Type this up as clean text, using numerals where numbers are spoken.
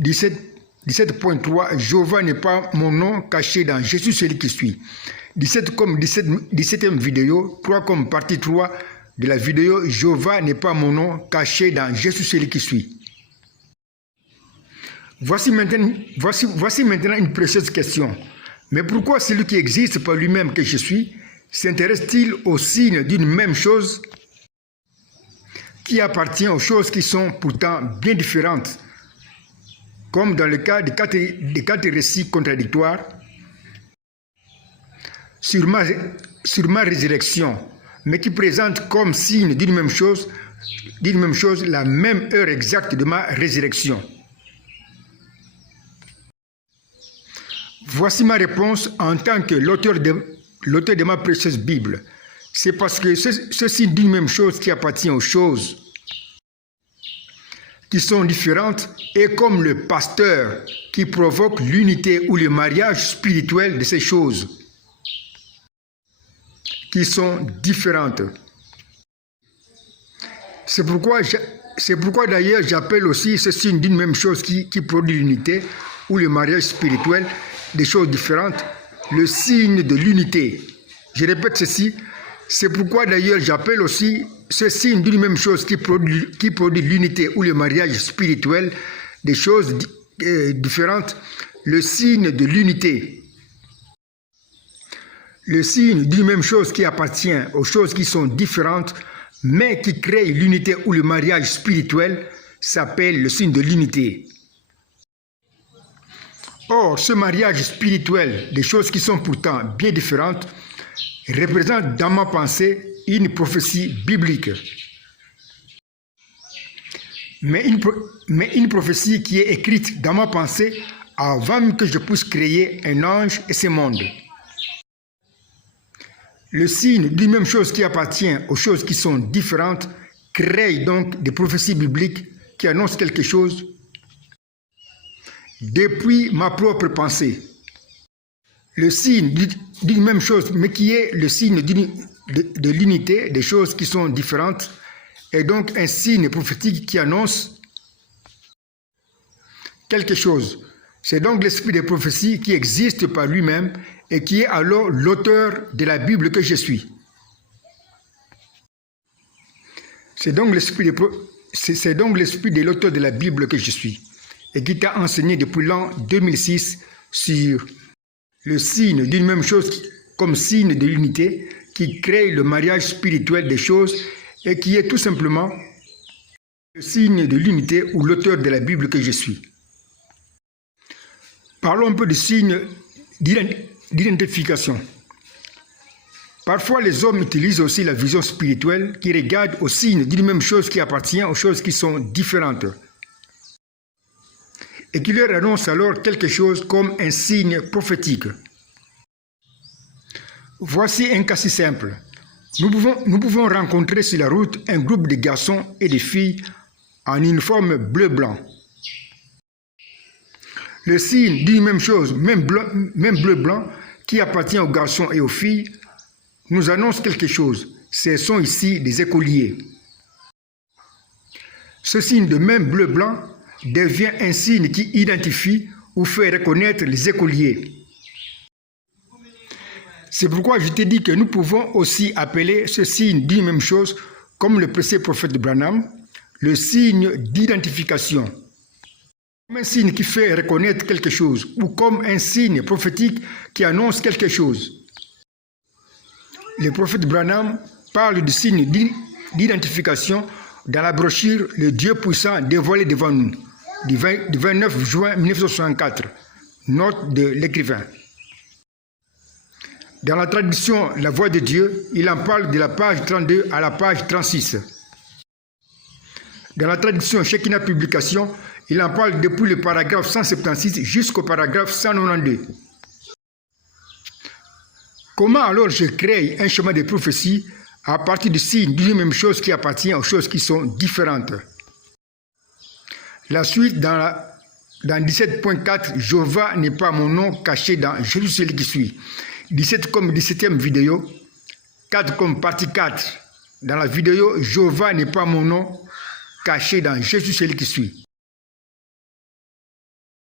17.3 Jéhovah n'est pas mon nom caché dans Jésus celui qui suit. 17e vidéo, 3 comme partie 3 de la vidéo Jéhovah n'est pas mon nom caché dans Jésus celui qui suit. Voici maintenant une précieuse question. Mais pourquoi celui qui existe par lui-même que je suis s'intéresse-t-il au signe d'une même chose qui appartient aux choses qui sont pourtant bien différentes, comme dans le cas des quatre récits contradictoires sur ma résurrection, mais qui présentent comme signe d'une même chose la même heure exacte de ma résurrection. Voici ma réponse en tant que l'auteur de ma précieuse Bible. C'est parce que ce signe d'une même chose qui appartient aux choses qui sont différentes est comme le pasteur qui provoque l'unité ou le mariage spirituel de ces choses qui sont différentes. C'est pourquoi d'ailleurs j'appelle aussi ce signe d'une même chose qui produit l'unité ou le mariage spirituel des choses différentes, le signe de l'unité. Je répète ceci, c'est pourquoi d'ailleurs j'appelle aussi ce signe d'une même chose qui produit l'unité ou le mariage spirituel des choses différentes, le signe de l'unité. Le signe d'une même chose qui appartient aux choses qui sont différentes, mais qui crée l'unité ou le mariage spirituel, s'appelle le signe de l'unité. Or, ce mariage spirituel des choses qui sont pourtant bien différentes représente dans ma pensée une prophétie biblique. Mais une prophétie qui est écrite dans ma pensée avant que je puisse créer un ange et ce monde. Le signe d'une même chose qui appartient aux choses qui sont différentes crée donc des prophéties bibliques qui annoncent quelque chose depuis ma propre pensée. Le signe d'une même chose, mais qui est le signe de l'unité des choses qui sont différentes, est donc un signe prophétique qui annonce quelque chose. C'est donc l'esprit des prophéties qui existe par lui-même et qui est alors l'auteur de la Bible que je suis. C'est donc l'esprit de l'auteur de la Bible que je suis et qui t'a enseigné depuis l'an 2006 sur le signe d'une même chose comme signe de l'unité qui crée le mariage spirituel des choses et qui est tout simplement le signe de l'unité ou l'auteur de la Bible que je suis. Parlons un peu de signes d'identification. Parfois, les hommes utilisent aussi la vision spirituelle qui regarde au signe d'une même chose qui appartient aux choses qui sont différentes et qui leur annonce alors quelque chose comme un signe prophétique. Voici un cas si simple. Nous pouvons rencontrer sur la route un groupe de garçons et de filles en uniforme bleu-blanc. Le signe d'une même chose, même bleu-blanc, qui appartient aux garçons et aux filles, nous annonce quelque chose. Ce sont ici des écoliers. Ce signe de même bleu-blanc devient un signe qui identifie ou fait reconnaître les écoliers. C'est pourquoi je t'ai dit que nous pouvons aussi appeler ce signe d'une même chose, comme le précédent prophète Branham, le signe d'identification. Comme un signe qui fait reconnaître quelque chose, ou comme un signe prophétique qui annonce quelque chose. Le prophète Branham parle du signe d'identification dans la brochure « Le Dieu puissant dévoilé devant nous » du 29 juin 1964, note de l'écrivain. Dans la traduction La Voix de Dieu, il en parle de la page 32 à la page 36. Dans la traduction Shekinah Publication, il en parle depuis le paragraphe 176 jusqu'au paragraphe 192. Comment alors je crée un chemin de prophétie à partir du signe d'une même chose qui appartient aux choses qui sont différentes? La suite dans 17.4, Jéhovah n'est pas mon nom caché dans Jésus celui qui suit. 17 comme 17e vidéo, 4 comme partie 4. Dans la vidéo, Jéhovah n'est pas mon nom caché dans Jésus celui qui suit.